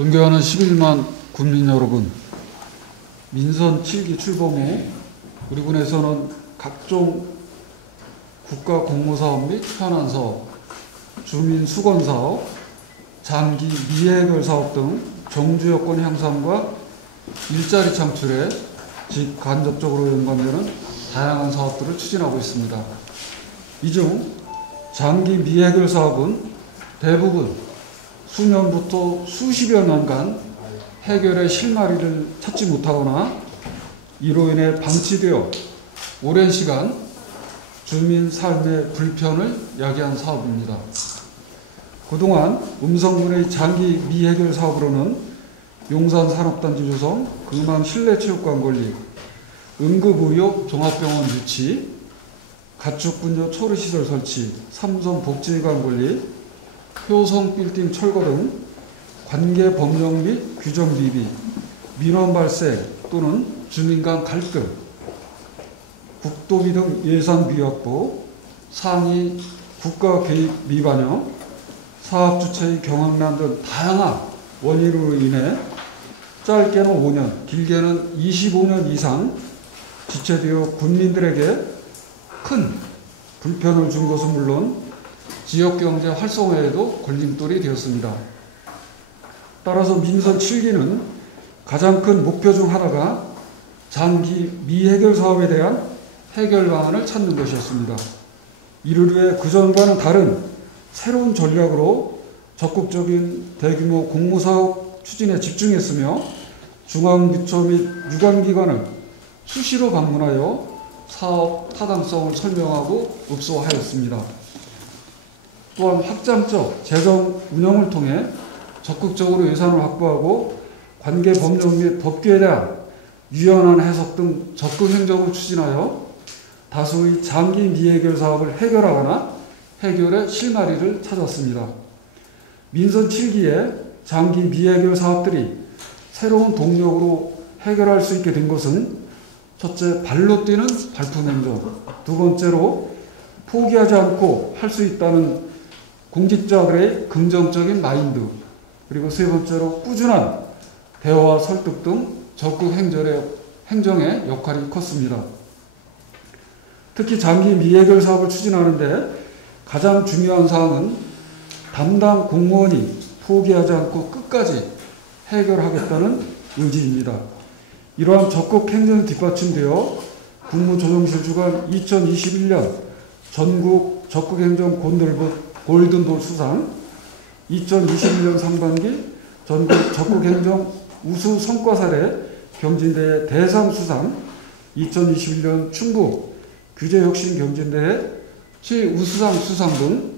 존경하는 11만 국민 여러분, 민선 7기 출범 후 우리 군에서는 각종 국가 공모사업 및 현안사업, 주민 수건사업, 장기 미해결 사업 등 정주 여건 향상과 일자리 창출에 직간접적으로 연관되는 다양한 사업들을 추진하고 있습니다. 이 중 장기 미해결 사업은 대부분 수년부터 수십여 년간 해결의 실마리를 찾지 못하거나 이로 인해 방치되어 오랜 시간 주민 삶의 불편을 야기한 사업입니다. 그동안 음성군의 장기 미해결 사업으로는 용산산업단지 조성, 금암 실내체육관 건립, 응급의료 종합병원 유치, 가축분뇨 초르시설 설치, 삼성복지관 건립, 효성 빌딩 철거 등 관계 법령 및 규정 미비, 민원 발생 또는 주민 간 갈등, 국도비 등 예산 미확보, 상위 국가 개입 미반영, 사업 주체의 경영난 등 다양한 원인으로 인해 짧게는 5년, 길게는 25년 이상 지체되어 국민들에게 큰 불편을 준 것은 물론 지역경제 활성화에도 걸림돌이 되었습니다. 따라서 민선 7기는 가장 큰 목표 중 하나가 장기 미해결 사업에 대한 해결 방안을 찾는 것이었습니다. 이를 위해 그전과는 다른 새로운 전략으로 적극적인 대규모 공모사업 추진에 집중했으며 중앙부처 및 유관기관을 수시로 방문하여 사업 타당성을 설명하고 읍소하였습니다. 또한 확장적 재정 운영을 통해 적극적으로 예산을 확보하고 관계 법령 및 법규에 대한 유연한 해석 등 적극 행정을 추진하여 다수의 장기 미해결 사업을 해결하거나 해결의 실마리를 찾았습니다. 민선 7기의 장기 미해결 사업들이 새로운 동력으로 해결할 수 있게 된 것은 첫째, 발로 뛰는 발품 행정, 두 번째로 포기하지 않고 할 수 있다는 공직자들의 긍정적인 마인드, 그리고 세 번째로 꾸준한 대화 설득 등 적극 행정의 역할이 컸습니다. 특히 장기 미해결 사업을 추진하는데 가장 중요한 사항은 담당 공무원이 포기하지 않고 끝까지 해결하겠다는 의지입니다. 이러한 적극 행정이 뒷받침되어 국무조정실 주관 2021년 전국 적극행정 골든돌 수상, 2021년 상반기 전국 적극행정 우수 성과 사례 경진대회 대상 수상, 2021년 충북 규제혁신 경진대회 최우수상 수상 등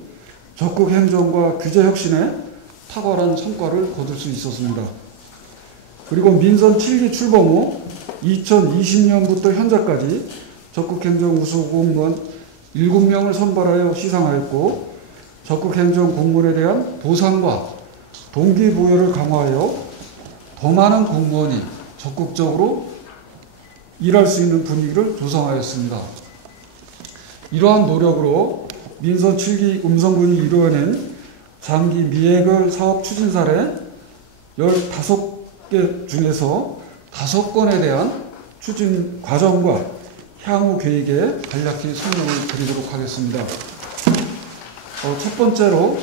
적극행정과 규제혁신에 탁월한 성과를 거둘 수 있었습니다. 그리고 민선 7기 출범 후 2020년부터 현재까지 적극행정 우수 공무원 7명을 선발하여 시상하였고 적극행정 공무원에 대한 보상과 동기부여를 강화하여 더 많은 공무원이 적극적으로 일할 수 있는 분위기를 조성하였습니다. 이러한 노력으로 민선 7기 음성군이 이루어낸 장기 미해결 사업 추진 사례 15개 중에서 5건에 대한 추진 과정과 향후 계획에 간략히 설명을 드리도록 하겠습니다. 첫 번째로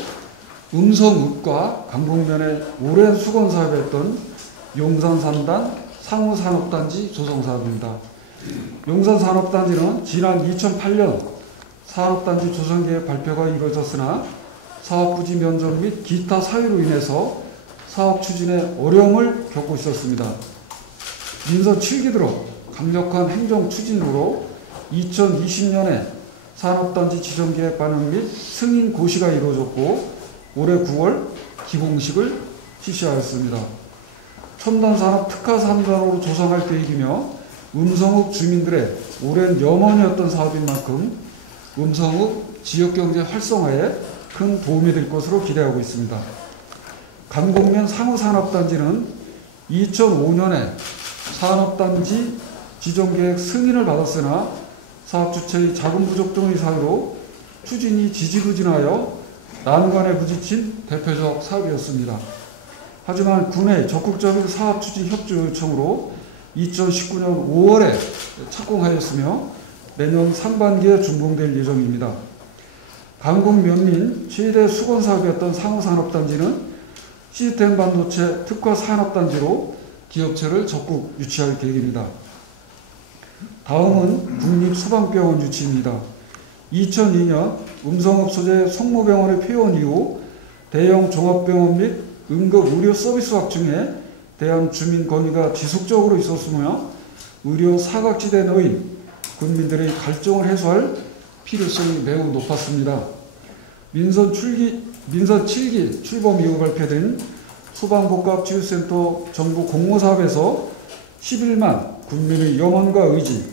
음성읍과 강북면에 오랜 수건 사업을 했던 용산산단 상호산업단지 조성 사업입니다. 용산산업단지는 지난 2008년 산업단지 조성계획 발표가 이루어졌으나 사업부지 면적 및 기타 사유로 인해서 사업 추진에 어려움을 겪고 있었습니다. 민선 7기 들어 강력한 행정 추진으로 2020년에 산업단지 지정계획 반영 및 승인 고시가 이루어졌고 올해 9월 기공식을 실시하였습니다. 첨단산업 특화 3단으로 조성할 계획이며 음성읍 주민들의 오랜 염원이었던 사업인 만큼 음성읍 지역경제 활성화에 큰 도움이 될 것으로 기대하고 있습니다. 강북면 상호산업단지는 2005년에 산업단지 지정계획 승인을 받았으나 사업 주체의 자금 부족 등의 사유로 추진이 지지부진하여 난관에 부딪힌 대표적 사업이었습니다. 하지만 군의 적극적인 사업 추진 협조 요청으로 2019년 5월에 착공하였으며 내년 상반기에 준공될 예정입니다. 강북 면민 최대 수건 사업이었던 상호산업단지는 시스템 반도체 특화 산업단지로 기업체를 적극 유치할 계획입니다. 다음은 국립소방병원 유치입니다. 2002년 음성업 소재 성모병원의 폐원 이후 대형 종합병원 및 응급의료 서비스 확충에 대한 주민 건의가 지속적으로 있었으며 의료 사각지대에 놓인 군민들의 갈증을 해소할 필요성이 매우 높았습니다. 민선 7기 출범 이후 발표된 소방복합치유센터 정부 공모사업에서 11만 군민의 염원과 의지,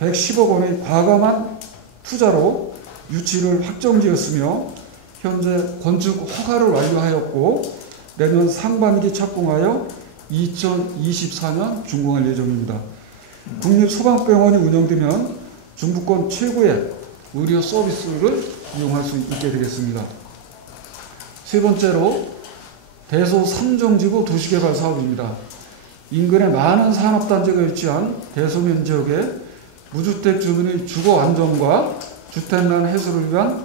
110억 원의 과감한 투자로 유치를 확정지었으며 현재 건축 허가를 완료하였고 내년 상반기 착공하여 2024년 준공할 예정입니다. 국립소방병원이 운영되면 중부권 최고의 의료 서비스를 이용할 수 있게 되겠습니다. 세 번째로 대소 3정지구 도시개발 사업입니다. 인근에 많은 산업단지가 위치한 대소면 지역에 무주택 주민의 주거 안정과 주택난 해소를 위한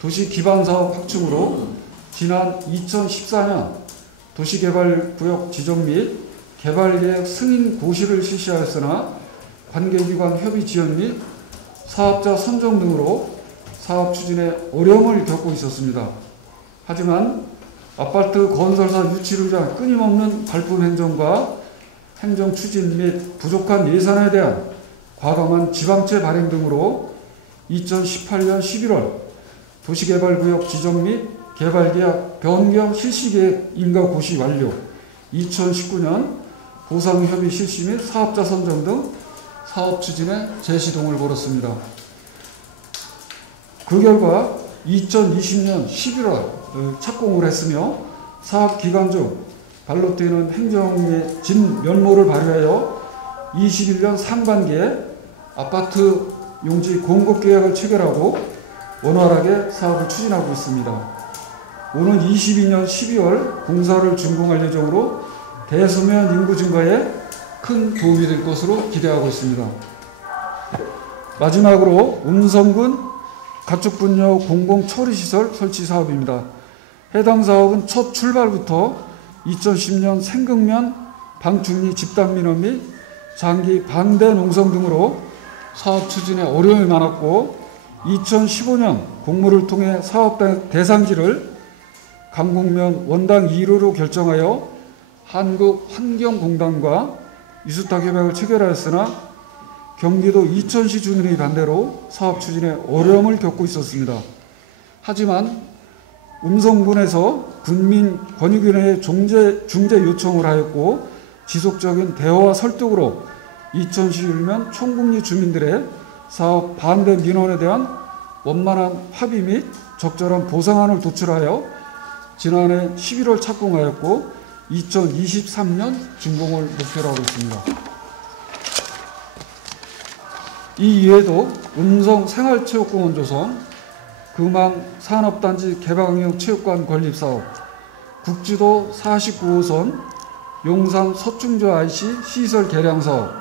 도시 기반 사업 확충으로 지난 2014년 도시개발구역 지정 및 개발계획 승인 고시를 실시하였으나 관계기관 협의 지연 및 사업자 선정 등으로 사업 추진에 어려움을 겪고 있었습니다. 하지만 아파트 건설사 유치를 위한 끊임없는 발품 행정과 행정 추진 및 부족한 예산에 대한 과감한 지방채 발행 등으로 2018년 11월 도시개발구역 지정 및 개발계약 변경 실시계획 인가 고시 완료, 2019년 보상협의 실시 및 사업자 선정 등 사업 추진에 재시동을 걸었습니다. 그 결과 2020년 11월 착공을 했으며 사업 기간 중 발로 뛰는 행정의 진면모를 발휘하여 21년 상반기에 아파트 용지 공급 계약을 체결하고 원활하게 사업을 추진하고 있습니다. 오는 22년 12월 공사를 준공할 예정으로 대소면 인구 증가에 큰 도움이 될 것으로 기대하고 있습니다. 마지막으로 음성군 가축분뇨 공공처리시설 설치 사업입니다. 해당 사업은 첫 출발부터 2010년 생극면 방충리 집단민원 및 장기 반대 농성 등으로 사업 추진에 어려움이 많았고 2015년 공모를 통해 사업 대상지를 강북면 원당 2루로 결정하여 한국환경공단과 위수탁 협약을 체결하였으나 경기도 이천시 주민의 반대로 사업 추진에 어려움을 겪고 있었습니다. 하지만 음성군에서 군민 권익위원회에 중재 요청을 하였고 지속적인 대화와 설득으로 이천시 율면 총국리 주민들의 사업 반대 민원에 대한 원만한 합의 및 적절한 보상안을 도출하여 지난해 11월 착공하였고 2023년 준공을 목표로 하고 있습니다. 이 이외에도 음성 생활체육공원 조성, 금왕 산업단지 개방형 체육관 건립사업, 국지도 49호선 용산 서충저 IC 시설 개량사업,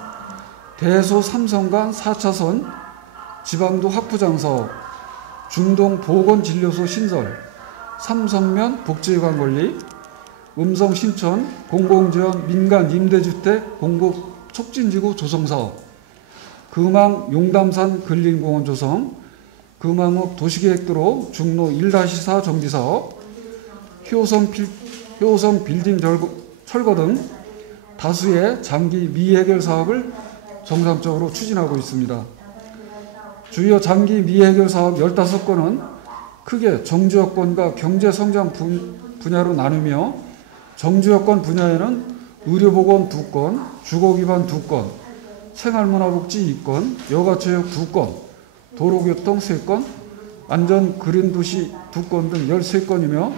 대소 삼성간 4차선 지방도 확부장 사업, 중동 보건진료소 신설, 삼성면 복지관 건립, 음성 신천 공공지원 민간 임대주택 공급 촉진지구 조성사업, 금왕 용담산 근린공원 조성, 금왕읍 도시계획도로 중로 1-4 정비사업, 효성 빌딩 철거 등 다수의 장기 미해결 사업을 정상적으로 추진하고 있습니다. 주요 장기 미해결 사업 15건은 크게 정주여건과 경제성장 분야로 나누며 정주여건 분야에는 의료보건 2건, 주거기반 2건, 생활문화복지 2건, 여가체육 2건, 도로교통 3건, 안전그린도시 2건 등 13건이며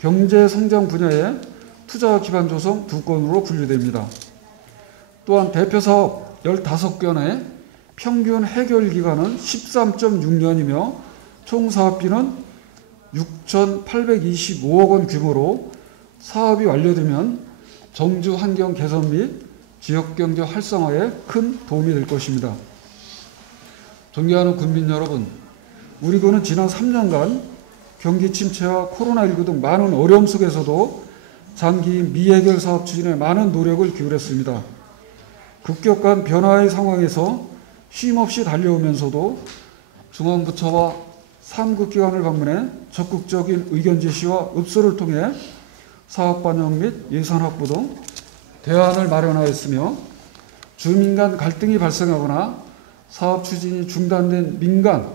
경제성장 분야에 투자기반 조성 2건으로 분류됩니다. 또한 대표사업 15건의 평균 해결기간은 13.6년이며 총 사업비는 6,825억 원 규모로 사업이 완료되면 정주 환경 개선 및 지역경제 활성화에 큰 도움이 될 것입니다. 존경하는 국민 여러분, 우리 군은 지난 3년간 경기 침체와 코로나19 등 많은 어려움 속에서도 장기 미해결 사업 추진에 많은 노력을 기울였습니다. 급격한 변화의 상황에서 쉼없이 달려오면서도 중앙부처와 3급 기관을 방문해 적극적인 의견 제시와 읍소를 통해 사업 반영 및 예산 확보 등 대안을 마련하였으며, 주민 간 갈등이 발생하거나 사업 추진이 중단된 민간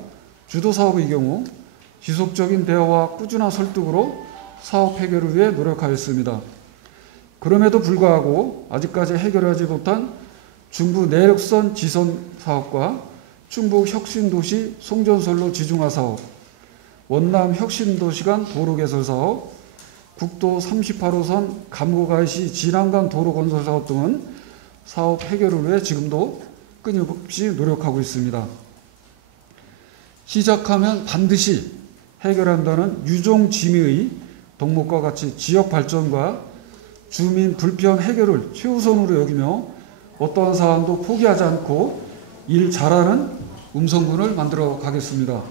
주도 사업의 경우 지속적인 대화와 꾸준한 설득으로 사업 해결을 위해 노력하였습니다. 그럼에도 불구하고 아직까지 해결하지 못한 중부 내륙선 지선 사업과 충북 혁신도시 송전선로 지중화 사업, 원남 혁신도시 간 도로 개설 사업, 국도 38호선 감고가이시 진안간 도로 건설 사업 등은 사업 해결을 위해 지금도 끊임없이 노력하고 있습니다. 시작하면 반드시 해결한다는 유종지미의 덕목과 같이 지역 발전과 주민 불편 해결을 최우선으로 여기며 어떠한 사안도 포기하지 않고 일 잘하는 음성군을 만들어 가겠습니다.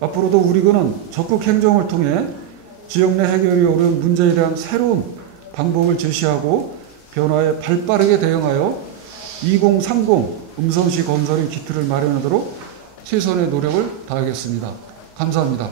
앞으로도 우리 군은 적극 행정을 통해 지역 내 해결이 어려운 문제에 대한 새로운 방법을 제시하고 변화에 발빠르게 대응하여 2030 음성시 건설의 기틀을 마련하도록 최선의 노력을 다하겠습니다. 감사합니다.